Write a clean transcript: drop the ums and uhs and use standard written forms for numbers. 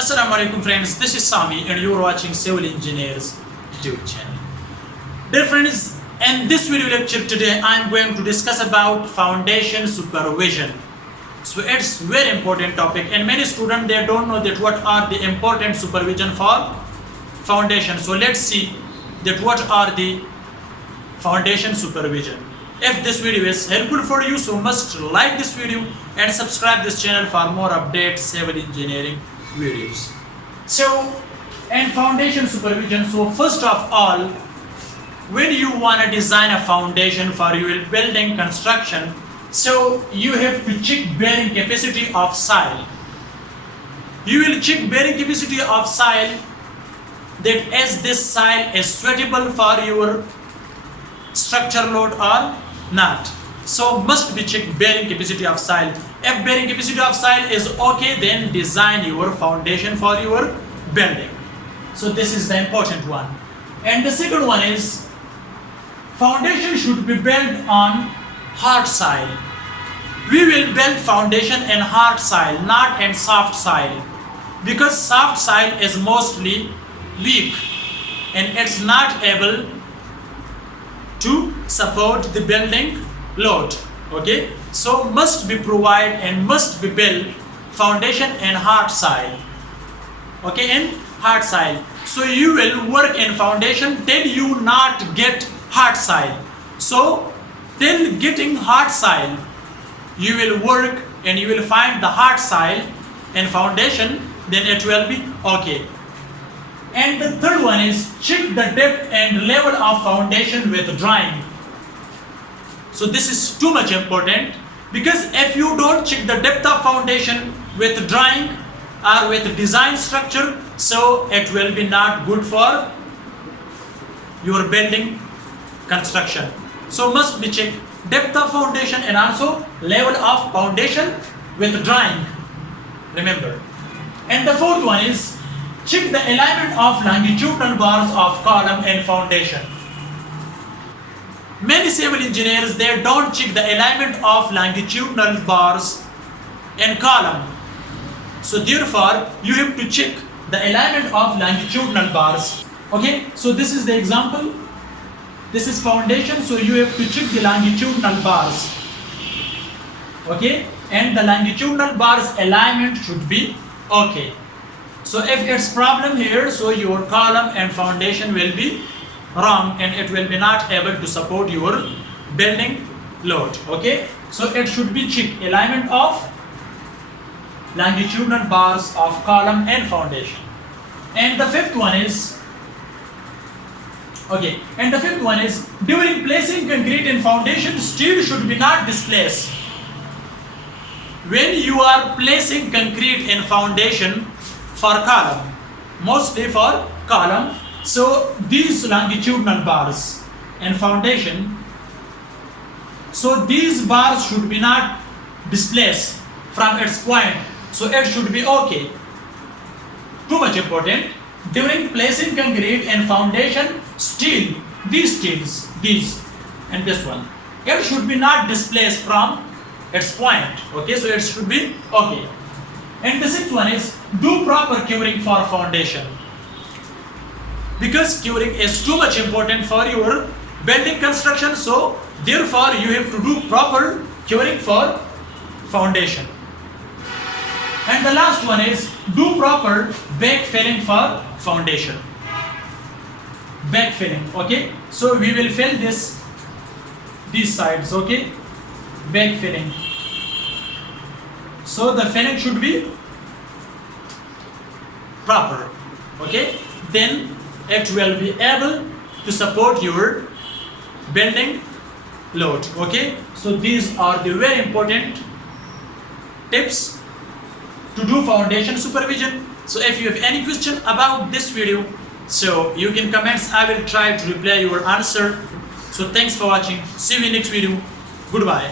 Assalamu alaikum friends, this is Sami and you are watching Civil Engineers YouTube channel. Dear friends, in this video lecture today I am going to discuss about foundation supervision. So it's very important topic and many students they don't know that what are the important supervision for foundation. So let's see that what are the foundation supervision. If this video is helpful for you, so must like this video and subscribe this channel for more updates civil engineering videos. So in foundation supervision, so first of all, when you want to design a foundation for your building construction, so you have to check bearing capacity of soil. You will check bearing capacity of soil, that is this soil is suitable for your structure load or not. So must be checked bearing capacity of soil. If bearing capacity of soil is okay, then design your foundation for your building. So this is the important one. And the second one is foundation should be built on hard soil. We will build foundation in hard soil, not in soft soil, because soft soil is mostly weak and it's not able to support the building load. Okay, so must be provide and must be built foundation in hard soil. Okay, in hard soil. So you will work in foundation till you not get hard soil. So till getting hard soil, you will work and you will find the hard soil in foundation, then it will be okay. And the third one is check the depth and level of foundation with drawing. So this is too much important, because if you don't check the depth of foundation with drawing or with design structure, so it will be not good for your building construction. So must be check depth of foundation and also level of foundation with drawing. Remember. And the fourth one is check the alignment of longitudinal bars of column and foundation. Many civil engineers they don't check the alignment of longitudinal bars and column. So therefore you have to check the alignment of longitudinal bars. Okay, so this is the example. This is foundation, so you have to check the longitudinal bars. Okay, and the longitudinal bars alignment should be okay. So if it's problem here, so your column and foundation will be wrong and it will be not able to support your building load. Okay, so it should be checked alignment of longitudinal bars of column and foundation. And the fifth one is during placing concrete in foundation, steel should be not displaced. When you are placing concrete in foundation for column, mostly for column, so these longitudinal bars and foundation, so these bars should be not displaced from its point, so it should be okay. Too much important. During placing concrete and foundation, steel, these and this one, it should be not displaced from its point. Okay, so it should be okay. And the sixth one is do proper curing for foundation, because curing is too much important for your building construction, so therefore you have to do proper curing for foundation. And the last one is do proper backfilling for foundation. Backfilling, okay, so we will fill these sides. Okay, backfilling, so the filling should be proper. Okay, then it will be able to support your building load. Okay, so these are the very important tips to do foundation supervision. So if you have any question about this video, so you can comments, I will try to reply your answer. So thanks for watching, see you in next video, goodbye.